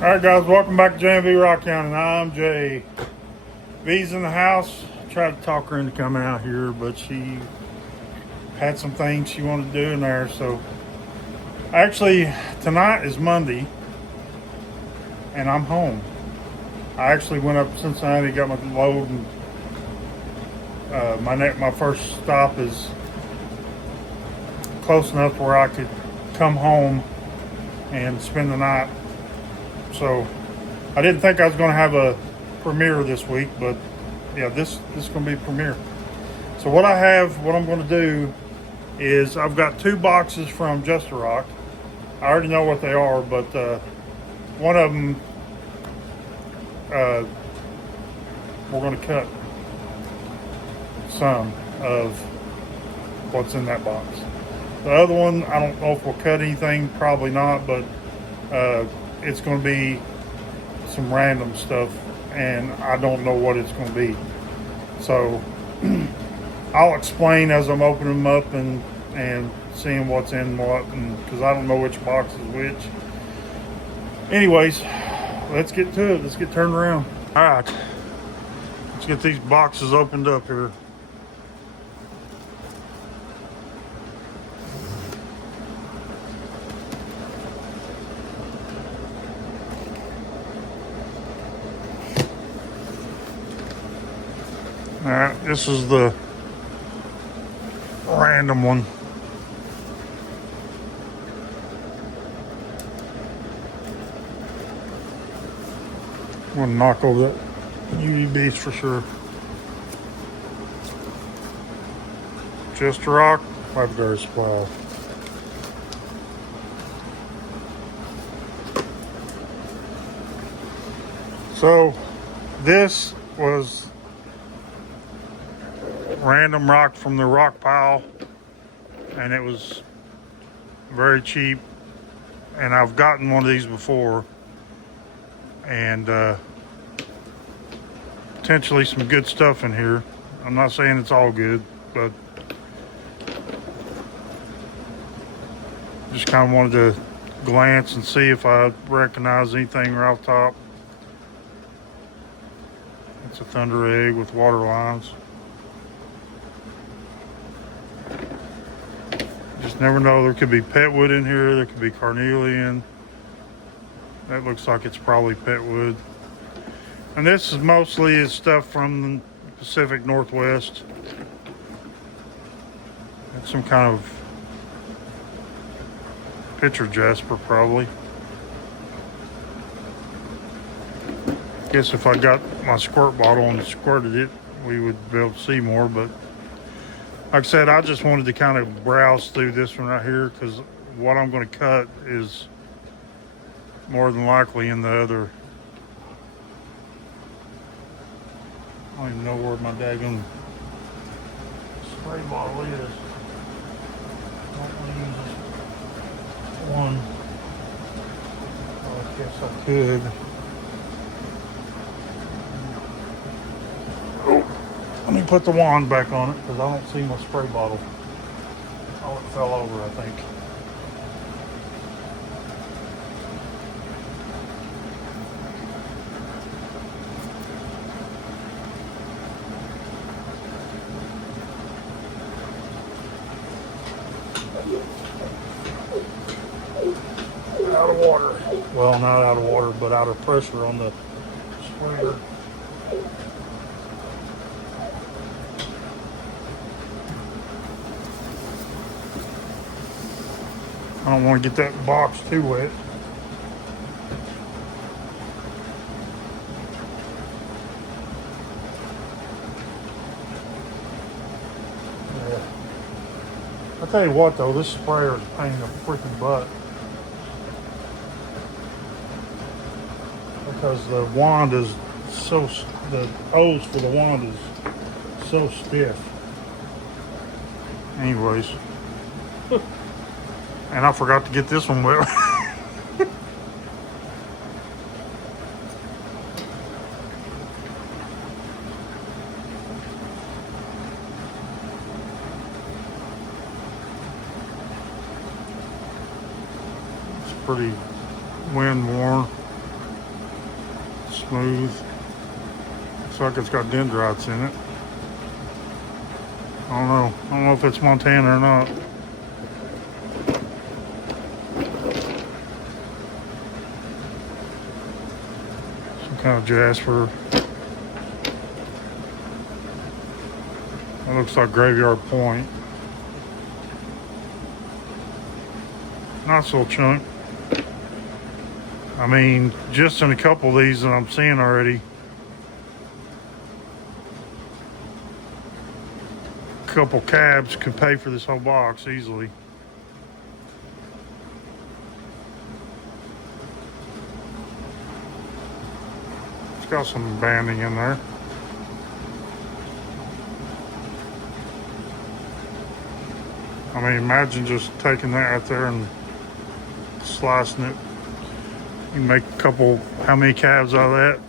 Alright guys, welcome back to J&V Rock County. I'm Jay. V's in the house. I tried to talk her into coming out here, but she had some things she wanted to do in there. So actually tonight is Monday and I'm home. I actually went up to Cincinnati, got my load, and my first stop is close enough where I could come home and spend the night. So I didn't think I was going to have a premiere this week, but yeah, this is going to be a premiere. So what I'm going to do is I've got 2 boxes from Justa Rock. I already know what they are, but one of them we're going to cut some of what's in that box. The other one, I don't know if we'll cut anything, probably not, but it's going to be some random stuff, and I don't know what it's going to be. So I'll explain as I'm opening them up and seeing what's in what, and because I don't know which box is which. Anyways, let's get to it. Let's get turned around. All right, let's get these boxes opened up here. All right, this is the random one. I'm gonna knock over that UDBs for sure. Justa Rock Lapidary Supply. So this was random rock from the rock pile, and it was very cheap, and I've gotten one of these before, and potentially some good stuff in here. I'm not saying it's all good, but just kind of wanted to glance and see if I recognize anything right off top. It's a thunder egg with water lines. Just never know. There could be petwood in here. There could be carnelian. That looks like it's probably petwood. And this is mostly stuff from the Pacific Northwest. It's some kind of pitcher jasper, probably. Guess if I got my squirt bottle and squirted it, we would be able to see more, but like I said, I just wanted to kind of browse through this one right here, because what I'm going to cut is more than likely in the other. I don't even know where my daggone spray bottle is. I don't want to use this one. I guess I could. Let me put the wand back on it, because I don't see my spray bottle. Oh, it fell over, I think. Out of water. Well, not out of water, but out of pressure on the sprayer. I don't want to get that box too wet. Yeah. I'll tell you what though, this sprayer is a pain in the freaking butt. Because the wand is so, the hose for the wand is so stiff. Anyways. And I forgot to get this one wet. It's pretty wind worn. smooth. Looks like it's got dendrites in it. I don't know. I don't know if it's Montana or not. Some kind of jasper. That looks like Graveyard Point. Nice little chunk. I mean, just in a couple of these that I'm seeing already, a couple cabs could pay for this whole box easily. It's got some banding in there. I mean, imagine just taking that right there and slicing it. You can make a couple, how many calves out of that?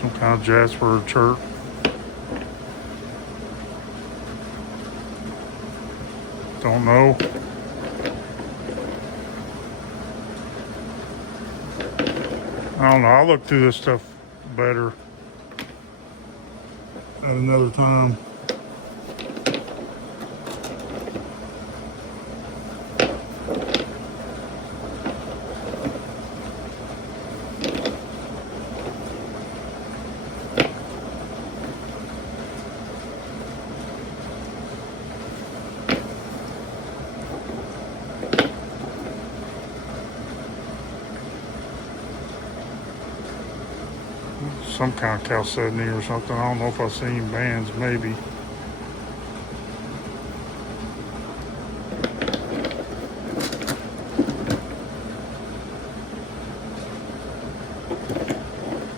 Some kind of jasper or chert. Don't know. I don't know. I'll look through this stuff better at another time. Some kind of chalcedony or something. I don't know if I've seen bands, maybe.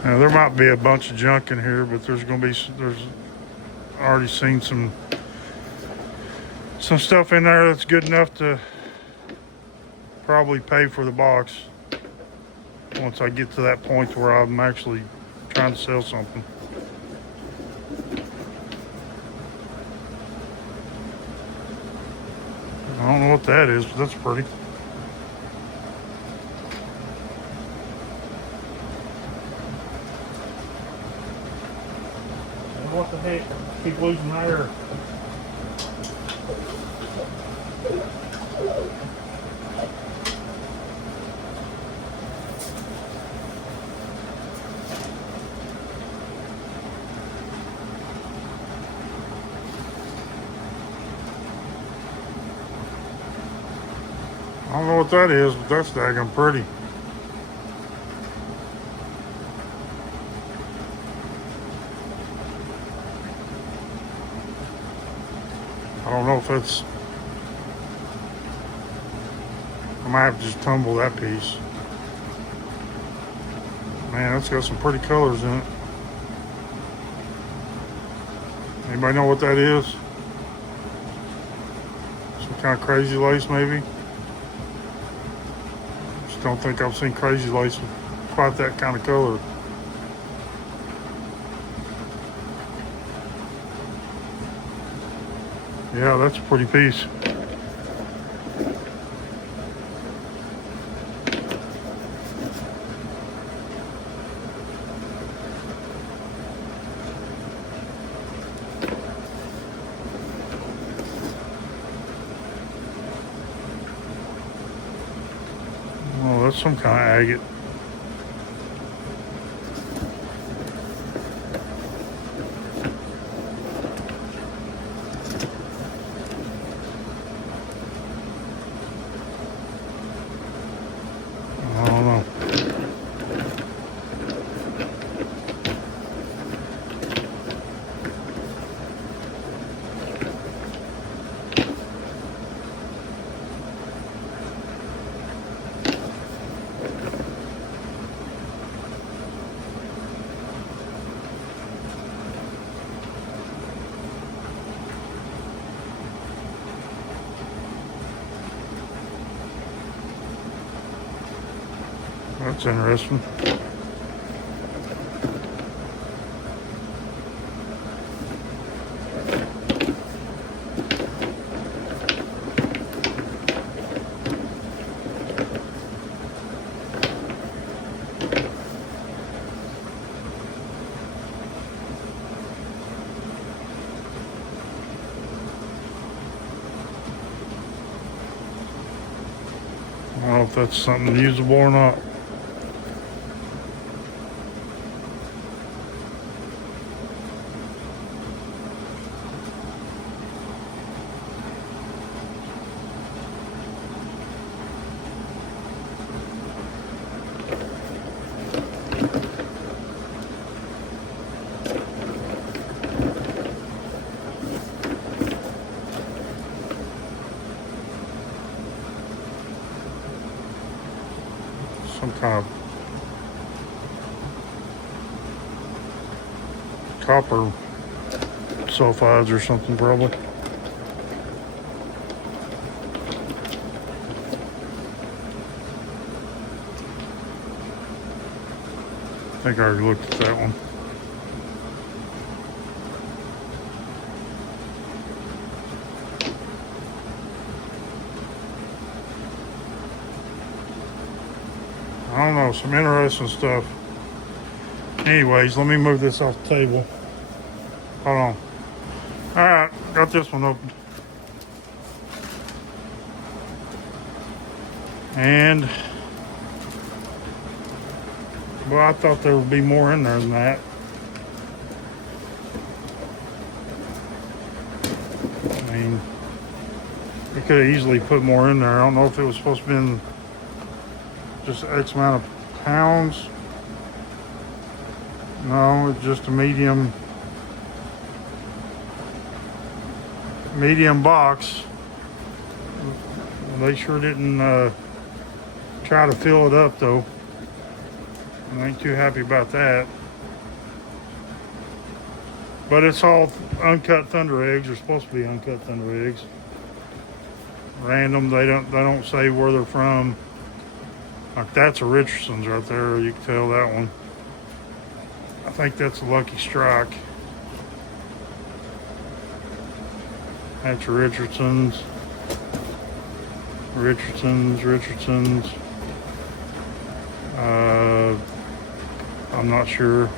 Now, there might be a bunch of junk in here, but there's already seen some stuff in there that's good enough to probably pay for the box once I get to that point where I'm actually trying to sell something. I don't know what that is, but that's pretty. What the heck? Keep losing my air. I don't know what that is, but that's daggone pretty. I don't know if it's... I might have to just tumble that piece. Man, that's got some pretty colors in it. Anybody know what that is? Some kind of crazy lace, maybe? Just don't think I've seen crazy lace with quite that kind of color. Yeah, that's a pretty piece. Oh, that's some kind of agate. I don't know. That's interesting. don't know if that's something usable or not. Some kind of copper sulfides or something, probably. I think I already looked at that one. I don't know, some interesting stuff. Anyways, let me move this off the table. Hold on. Alright, got this one open. And, well, I thought there would be more in there than that. I mean, you could have easily put more in there. I don't know if it was supposed to be in just X amount of pounds. No, it's just a medium box. They sure didn't try to fill it up though. I ain't too happy about that. But it's all uncut thunder eggs. They're supposed to be uncut thunder eggs. Random. They don't say where they're from. Like that's a Richardson's right there. You can tell that one. I think that's a Lucky Strike. That's a Richardson's. Richardson's. I'm not sure.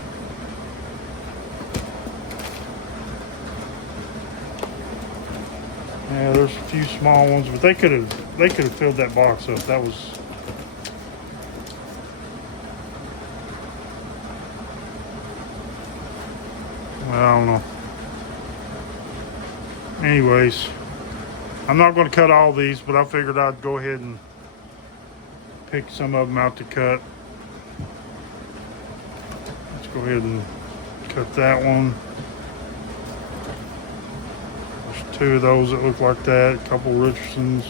Yeah, there's a few small ones, but they could have filled that box up. That was. I don't know. Anyways, I'm not going to cut all these, but I figured I'd go ahead and pick some of them out to cut. Let's go ahead and cut that one. There's two of those that look like that, a couple Richardsons.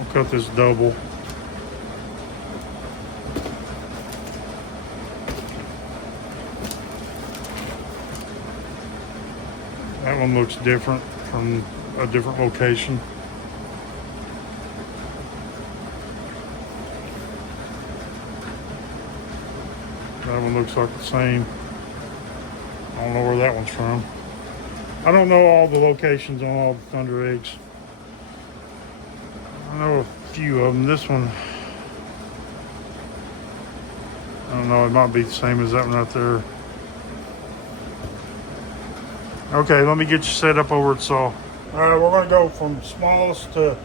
I'll cut this double. That one looks different from a different location. That one looks like the same. I don't know where that one's from. I don't know all the locations on all the thunder eggs. I know a few of them. This one, I don't know, it might be the same as that one out there. Okay, let me get you set up over at saw. Alright, we're going to go from smallest to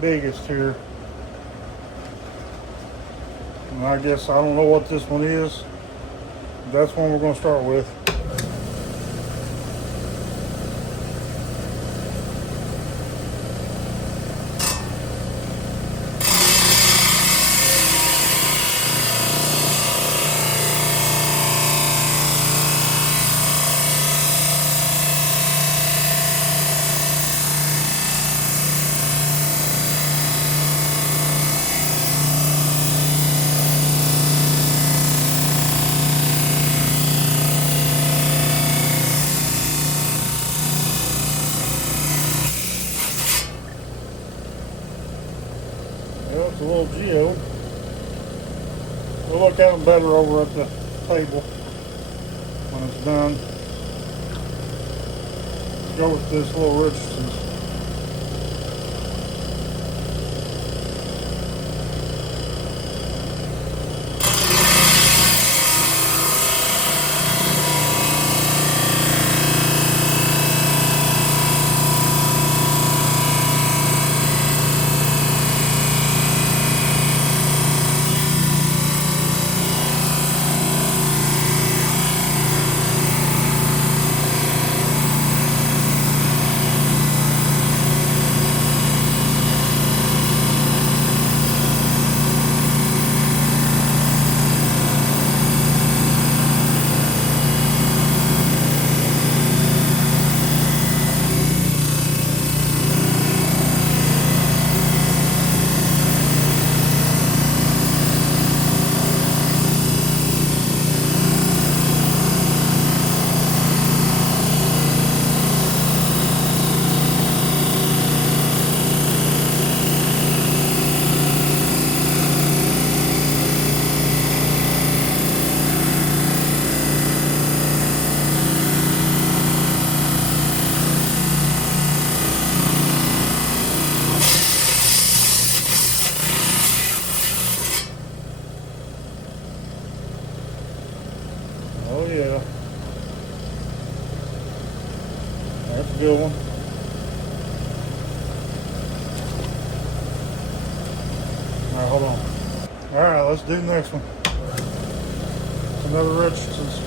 biggest here. And I guess I don't know what this one is. That's one we're going to start with. Well, it's a little geo. We'll look at them better over at the table when it's done. Let's go with this little Richardson's. That's a good one. Alright, hold on. Alright, let's do the next one. It's another Richardson's.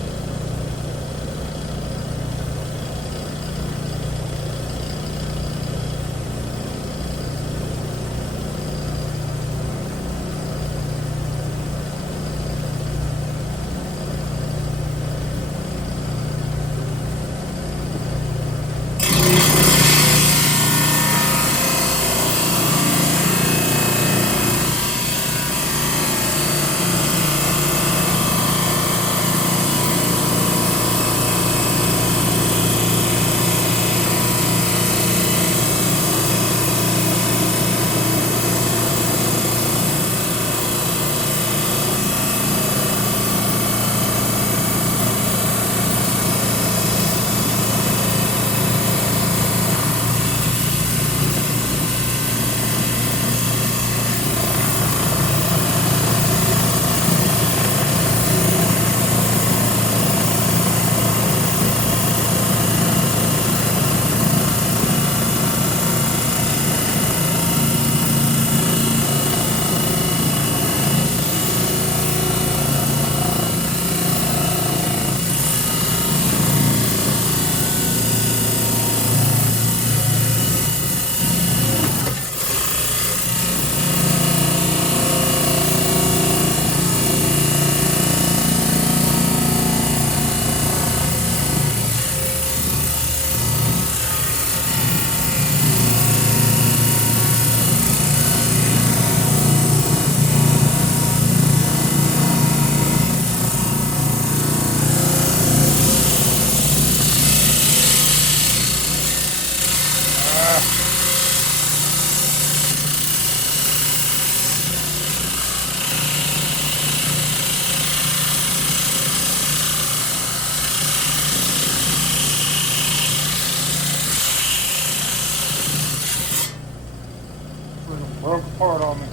Broke apart on me.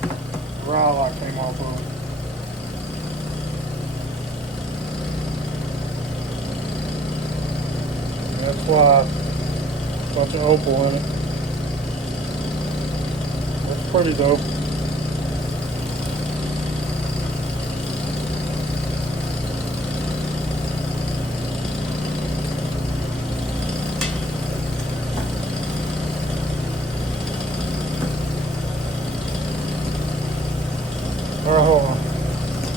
The rowlock came off of it. That's why a bunch of opal in it. That's pretty dope. Alright, hold on.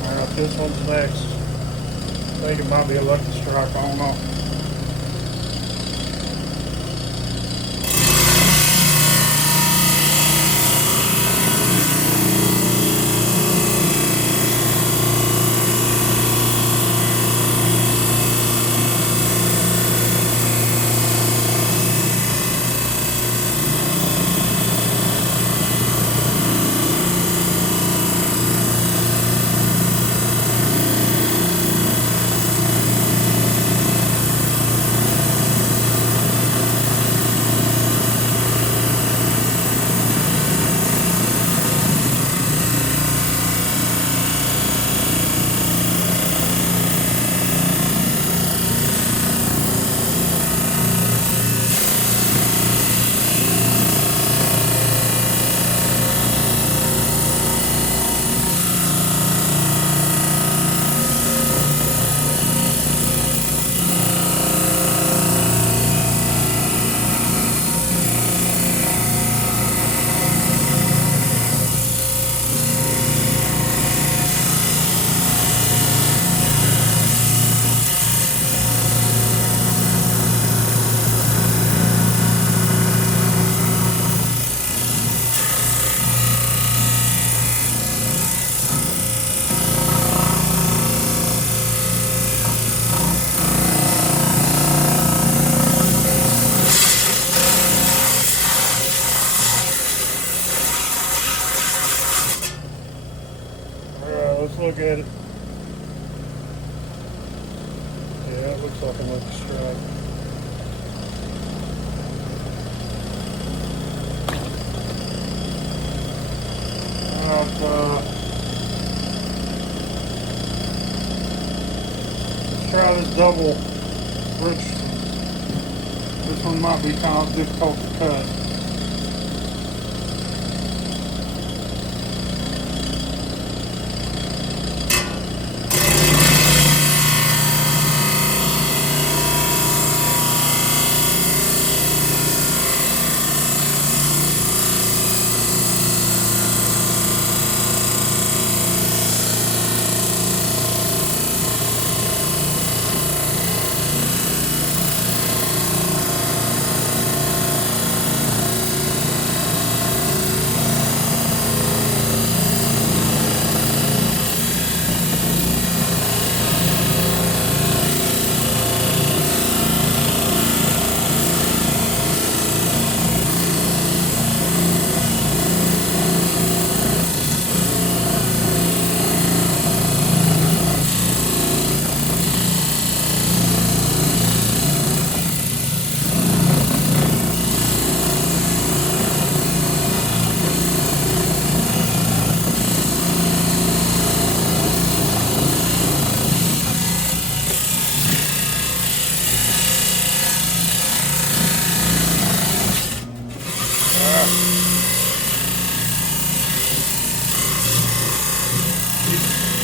Alright, this one's next. I think it might be a lucky strike, I don't know. Let's look at it. Yeah, it looks like a lucky strike. Let's try this double Richardson. one might be kind of difficult to cut.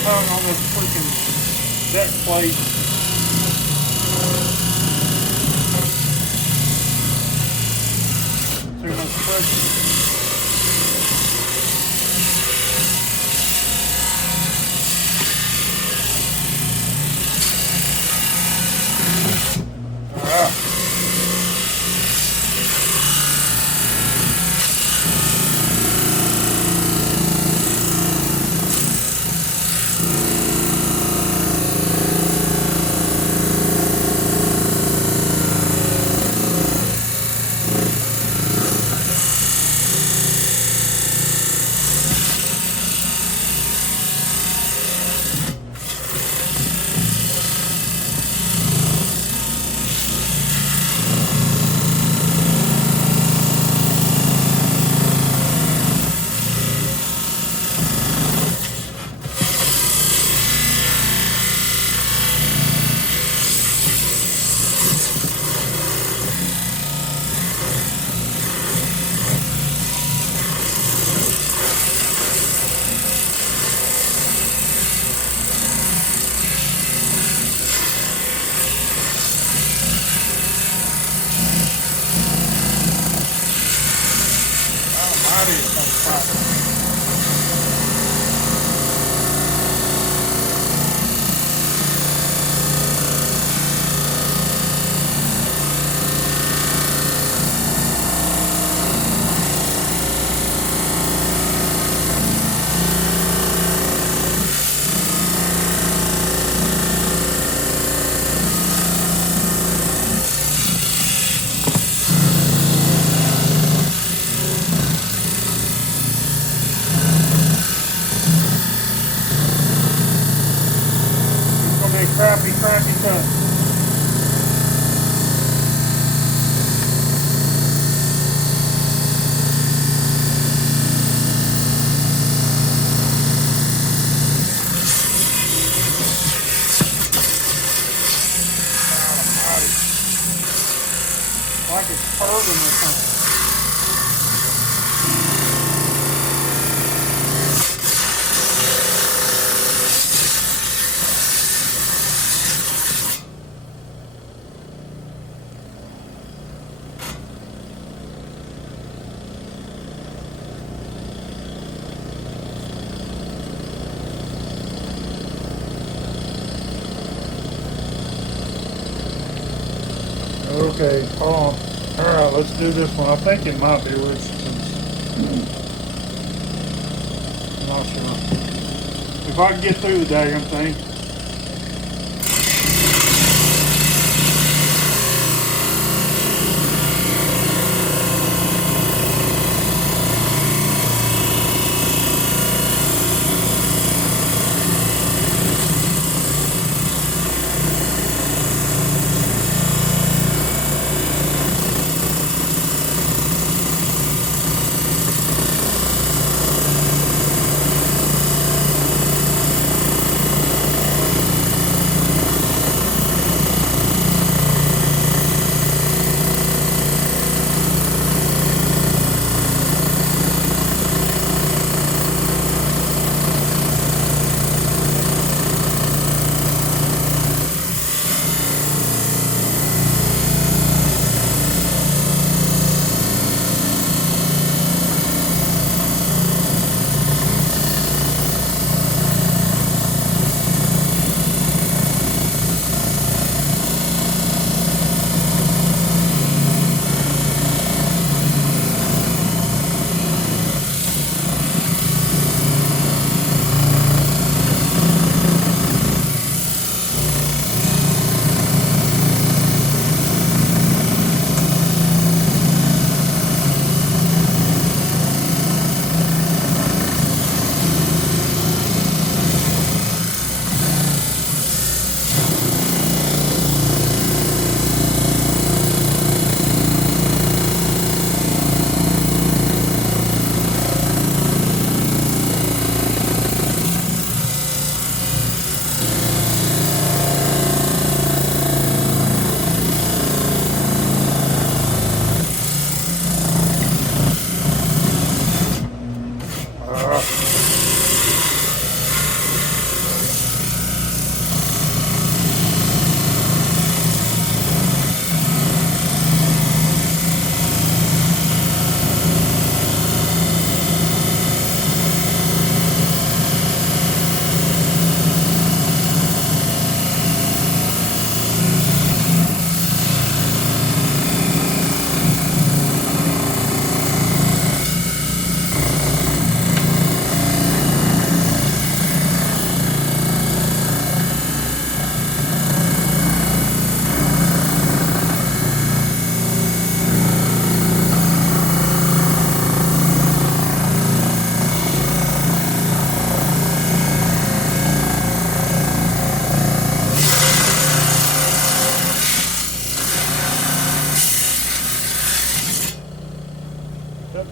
Hung on this freaking deck plate. Too much pressure. Crappy cut. Like it's curving or something. Okay, hold on. Alright, let's do this one. I think it might be Richardson's. I'm not sure. If I can get through the daggone thing.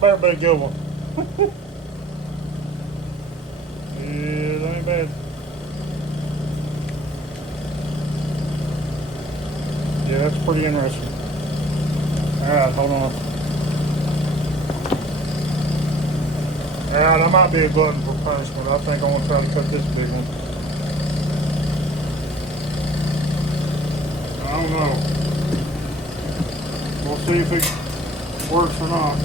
That better be a good one. Yeah, that ain't bad. Yeah, that's pretty interesting. Alright, hold on. Alright, that might be a glutton for punishment. I think I want to try to cut this big one. I don't know. We'll see if it works or not.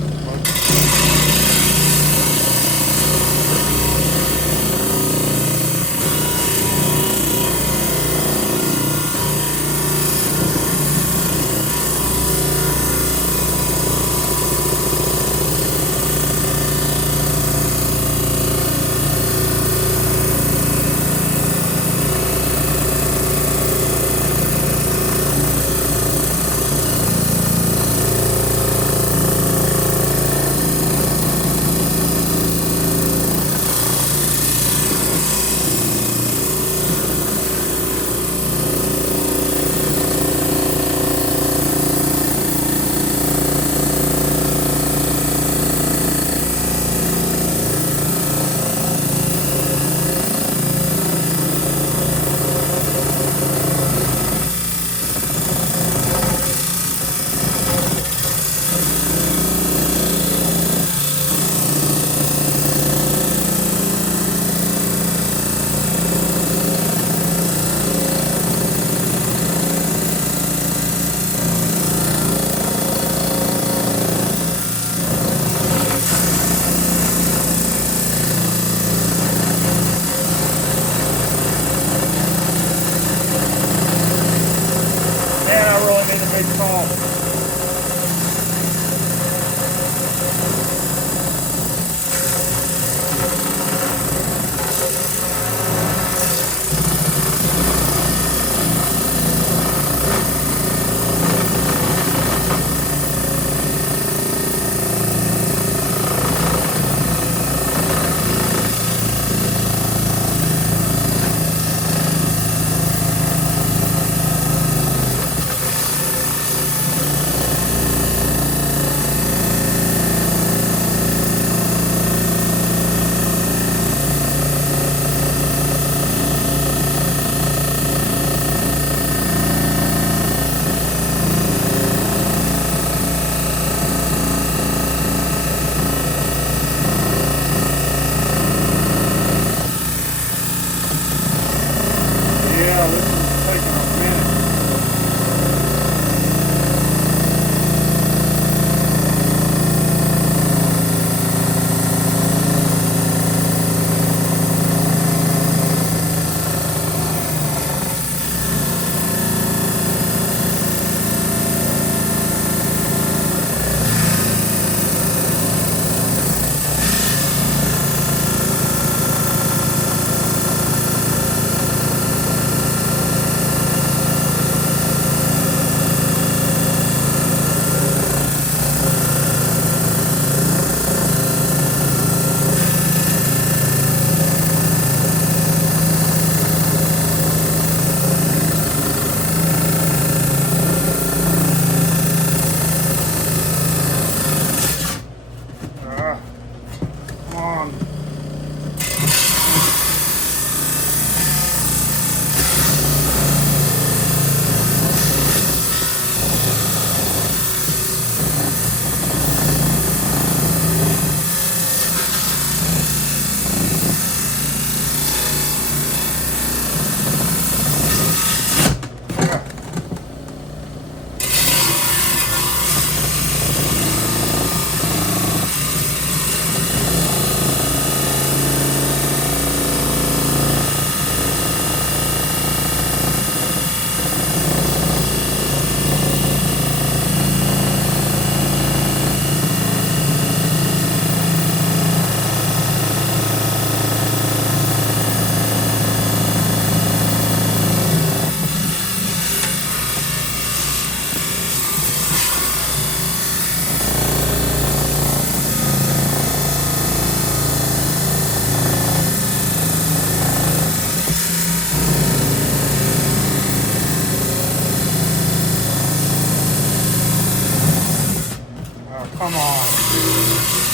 Come on.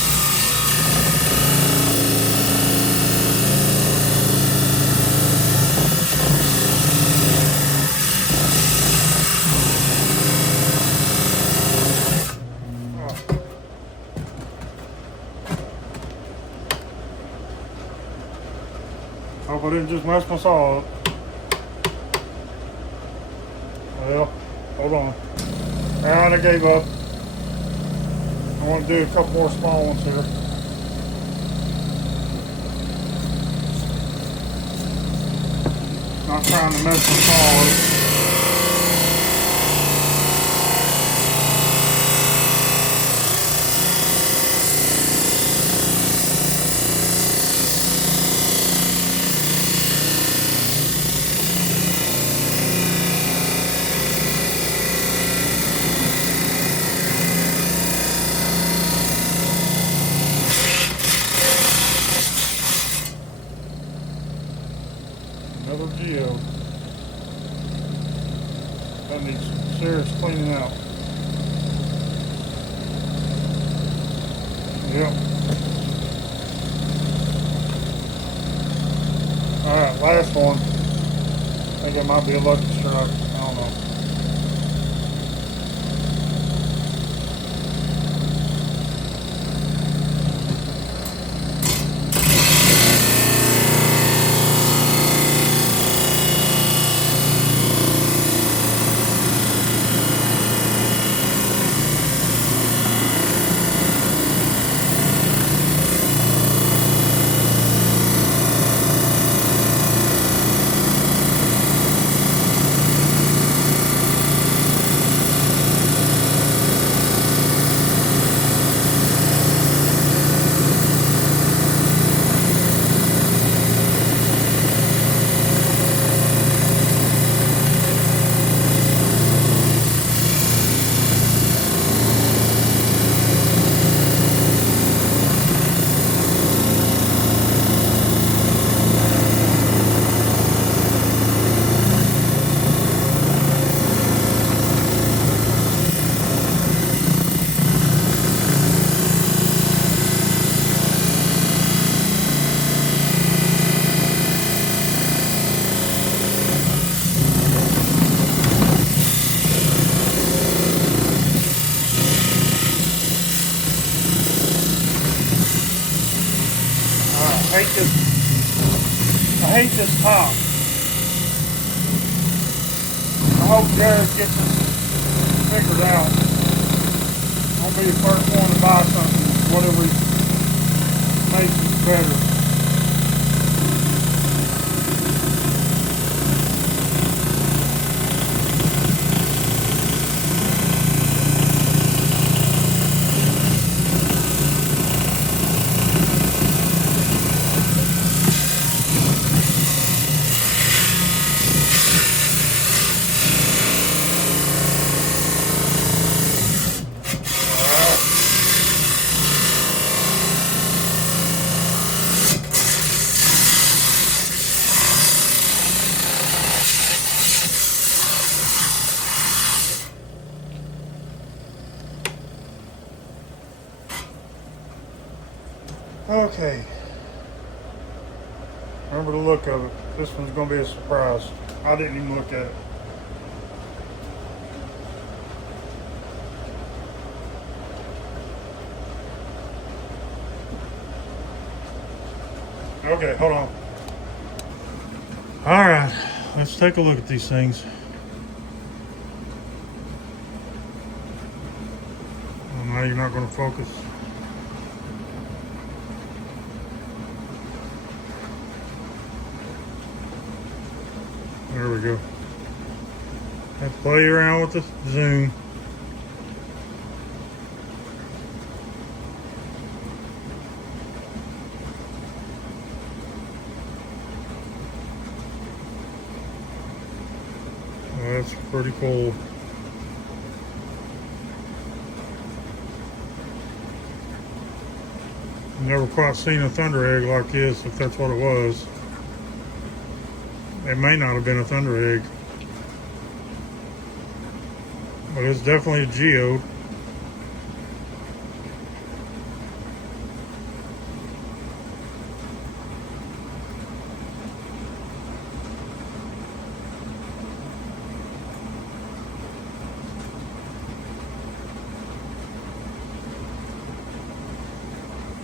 hope I didn't just mess my saw up. Well, hold on. Alright, I gave up. I want to do a couple more small ones here. Not trying to mess my saw up. Another geo. That needs some serious cleaning out. Yep. Alright, last one. I think it might be a lucky strike. I don't know. I hate this top. I hope Jared gets this figured out. I'll be the first one to buy something, whatever makes it better. Okay. Remember the look of it. This one's going to be a surprise. I didn't even look at it. Okay, hold on. All right, let's take a look at these things. Oh, now you're not going to focus. There we go. Have to play around with the zoom. That's pretty cool. Never quite seen a thunder egg like this, if that's what it was. It may not have been a thunder egg, but it's definitely a geode.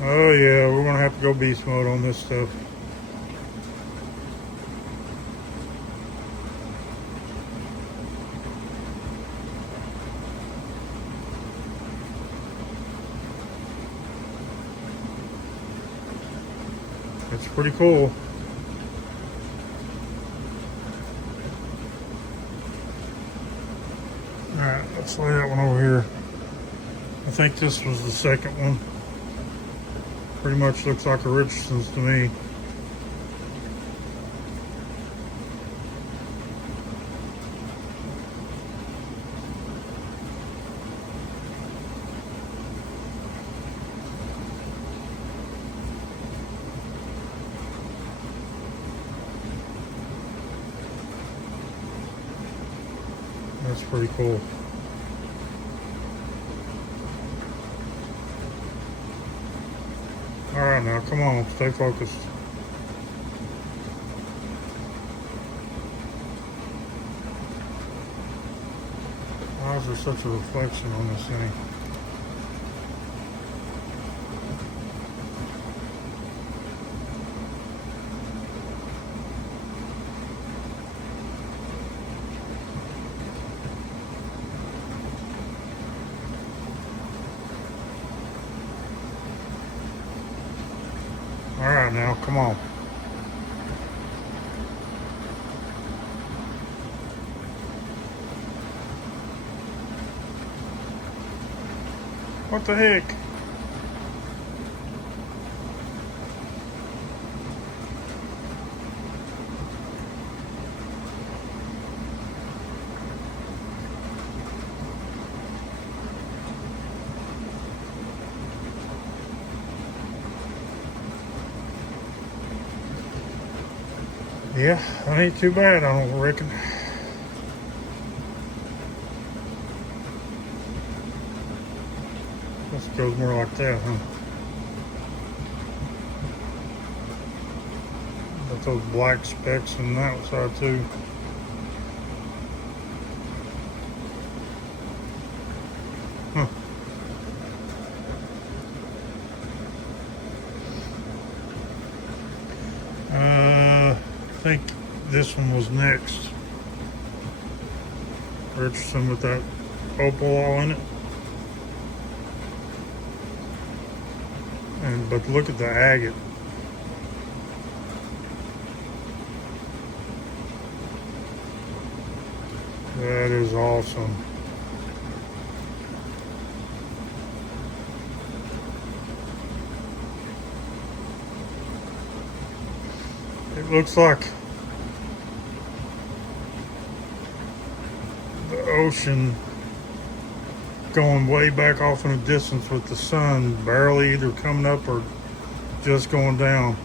Oh yeah, we're gonna have to go beast mode on this stuff. It's pretty cool. Alright, let's lay that one over here. I think this was the second one. Pretty much looks like a Richardson's to me. That's pretty cool. Alright now, come on, stay focused. Why is there such a reflection on this thing? Alright now, come on. What the heck? Yeah, that ain't too bad, I don't reckon. This goes more like that, huh? Got those black specks on that side too. Huh. I think this one was next. Richardson with that opal all in it. But look at the agate. That is awesome. It looks like the ocean going way back off in the distance with the sun barely either coming up or just going down.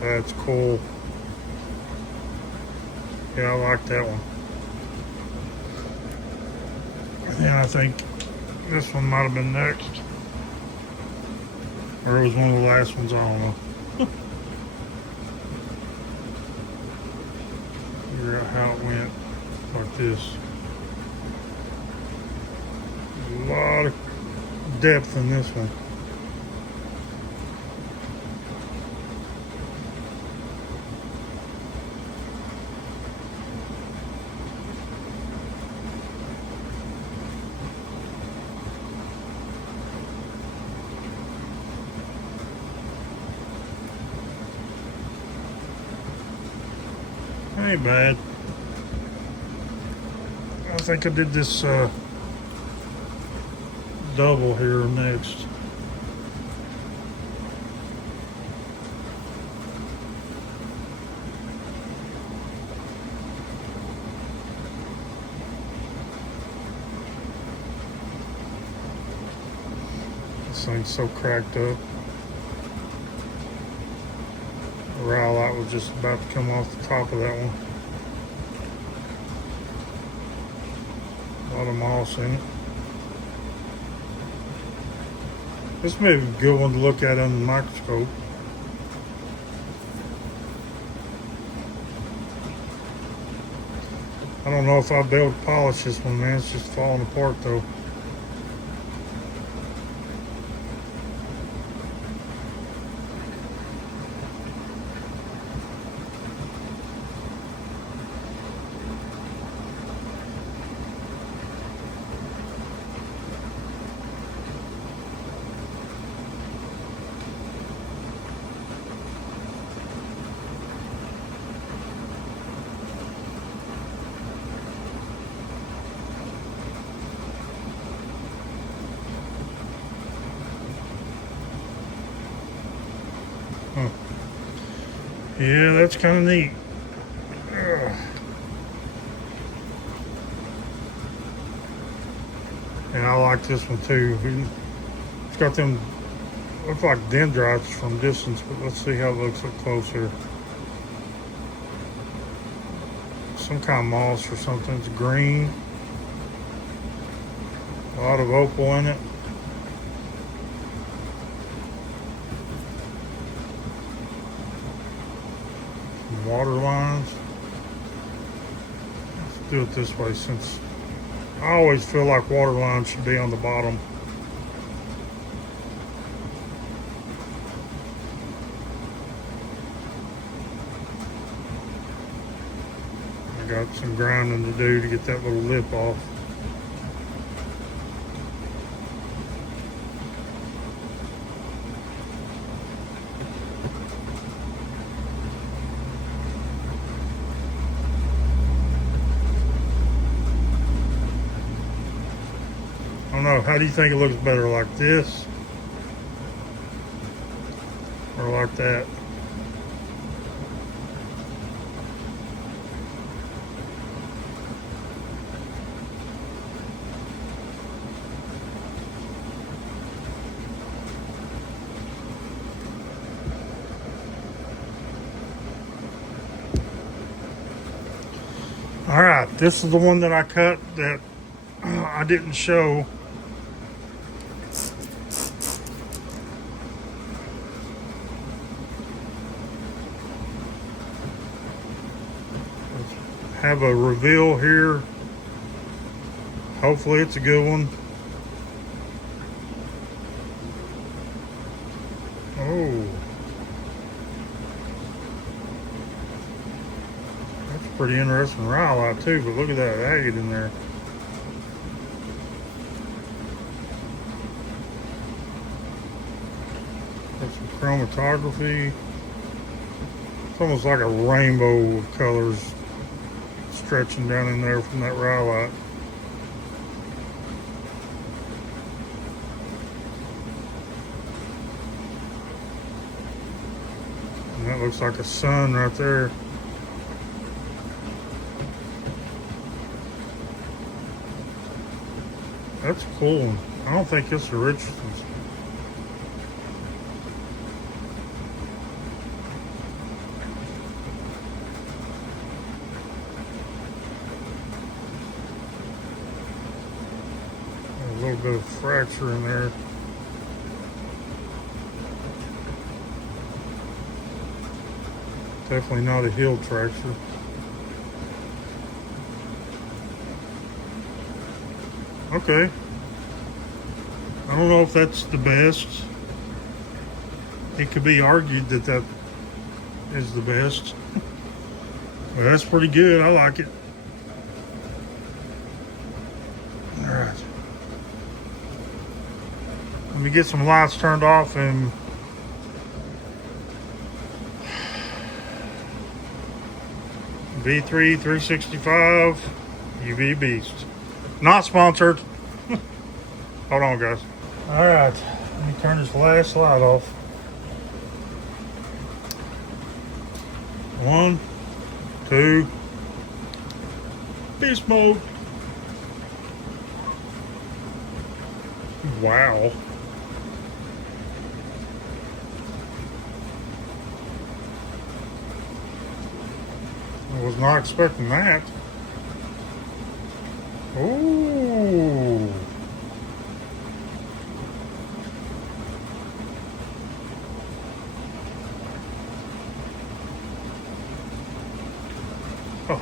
That's cool. Yeah, I like that one. And I think this one might have been next. Or it was one of the last ones, I don't know. Figure out how it went like this. A lot of depth in this one. Ain't bad. I think I did this double here next. This thing's so cracked up. The rowlite was just about to come off the top of that one. A lot of moss in it. This may be a good one to look at under the microscope. I don't know if I'll be able to polish this one, man. It's just falling apart though. Huh. Yeah, that's kind of neat. Ugh. And I like this one too. It's got them, look like dendrites from distance, but let's see how it looks up close here. Some kind of moss or something. It's green. A lot of opal in it. Some water lines. Let's do it this way, since I always feel like water lines should be on the bottom. I got some grinding to do to get that little lip off. I don't know, how do you think it looks better, like this or like that? All right, this is the one that I cut that I didn't show. Let's have a reveal here. Hopefully it's a good one. Oh. Pretty interesting rhyolite too, but look at that agate in there. Got some chromatography. It's almost like a rainbow of colors stretching down in there from that rhyolite. And that looks like a sun right there. That's cool. I don't think it's the Richardson's. A little bit of fracture in there. Definitely not a heel fracture. Okay. I don't know if that's the best. It could be argued that that is the best. But that's pretty good. I like it. All right. Let me get some lights turned off and V3 365 UV Beast. Not sponsored. Hold on, guys. All right, let me turn this last light off. 1, 2, beast mode. Wow. I was not expecting that. Ooh.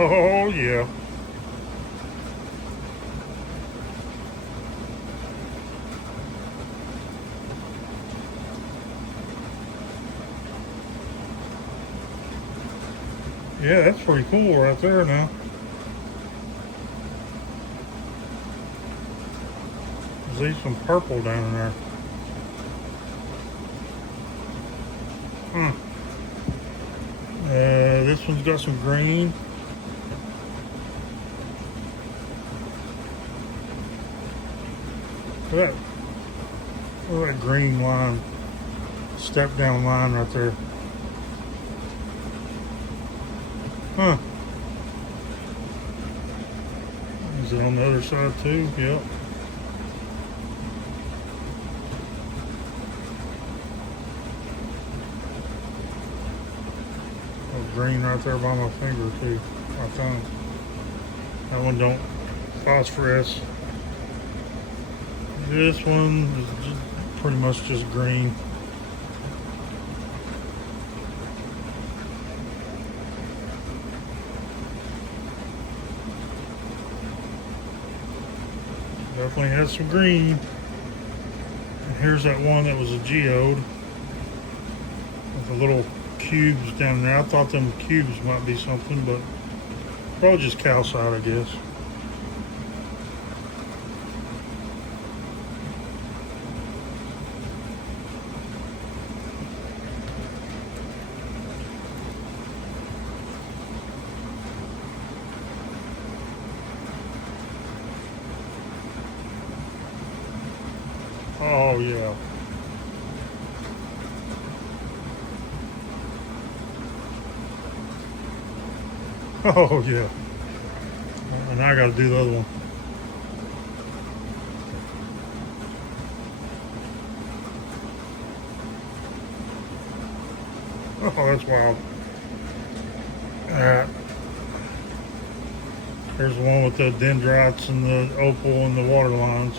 Oh, yeah. Yeah, that's pretty cool right there now. There's some purple down in there. This one's got some green. Look at that green line, step down line right there. Huh. Is it on the other side too? Yep. Oh, green right there by my finger too. My thumb. That one don't phosphorus. This one is just pretty much just green. Definitely has some green. And here's that one that was a geode with the little cubes down there. I thought them cubes might be something, but probably just calcite, I guess. Oh yeah. Oh yeah. And I gotta do the other one. Oh, that's wild. There's the one with the dendrites and the opal and the water lines.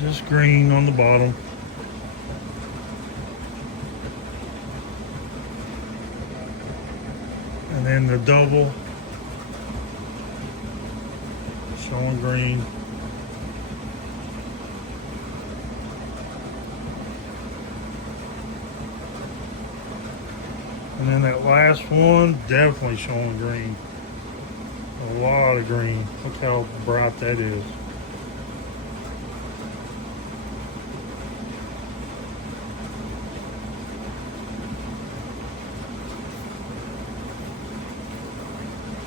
Just green on the bottom. And then the double showing green. And then that last one definitely showing green. A lot of green. Look how bright that is.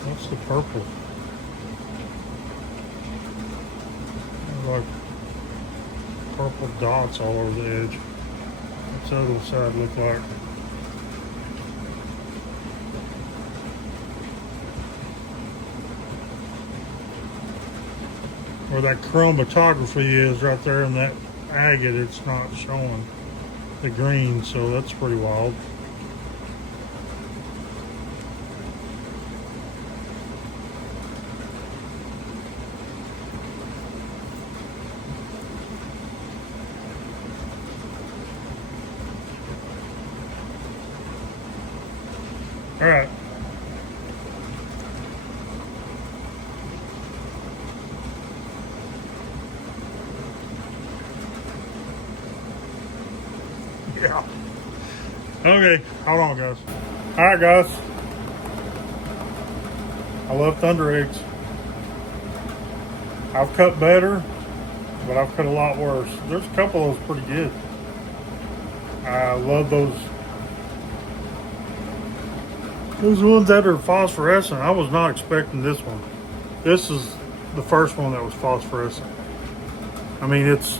What's the purple? There's like purple dots all over the edge. What's the other side look like? Where that chromatography is right there in that agate, it's not showing the green, so that's pretty wild. All right. Yeah. Okay, hold on, guys. All right, guys. I love thunder eggs. I've cut better, but I've cut a lot worse. There's a couple of those pretty good. I love those. Those ones that are phosphorescent. I was not expecting this one. This is the first one that was phosphorescent. I mean, it's.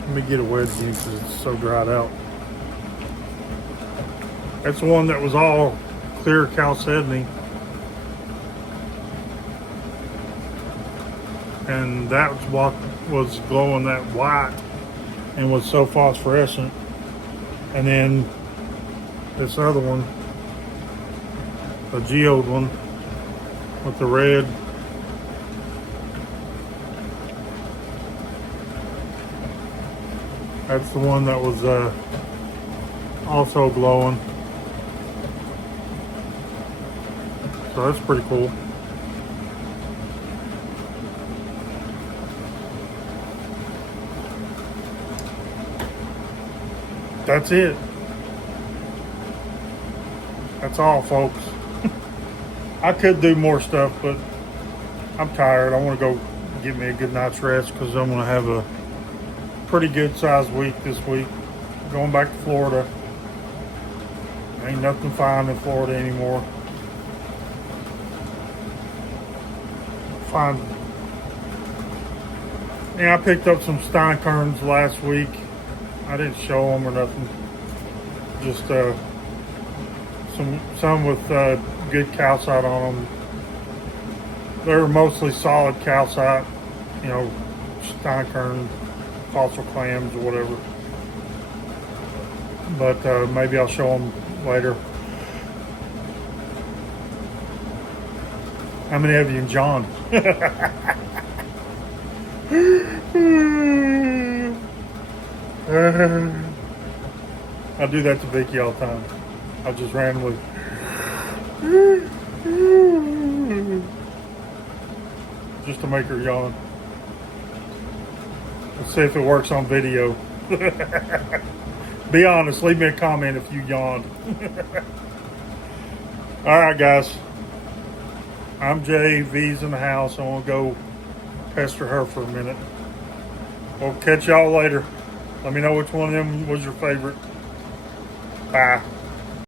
Let me get a wedge in because it's so dried out. That's the one that was all clear chalcedony. And that's what was glowing that white and was so phosphorescent. And then this other one, the geode one with the red. That's the one that was also glowing. So that's pretty cool. That's it. That's all, folks. I could do more stuff, but I'm tired. I want to go get me a good night's rest because I'm going to have a pretty good sized week this week. Going back to Florida. Ain't nothing fine in Florida anymore. Fine. Yeah, I picked up some Steinkerns last week. I didn't show them or nothing. Just some with good calcite on them. They're mostly solid calcite, you know, Steinkern, fossil clams or whatever. But maybe I'll show them later. How many have you in John? I do that to Vicky all the time. I'll just randomly. Just to make her yawn. Let's see if it works on video. Be honest, leave me a comment if you yawned. Alright guys. I'm Jay, V's in the house. I want to go pester her for a minute. We'll catch y'all later. Let me know which one of them was your favorite. Bye.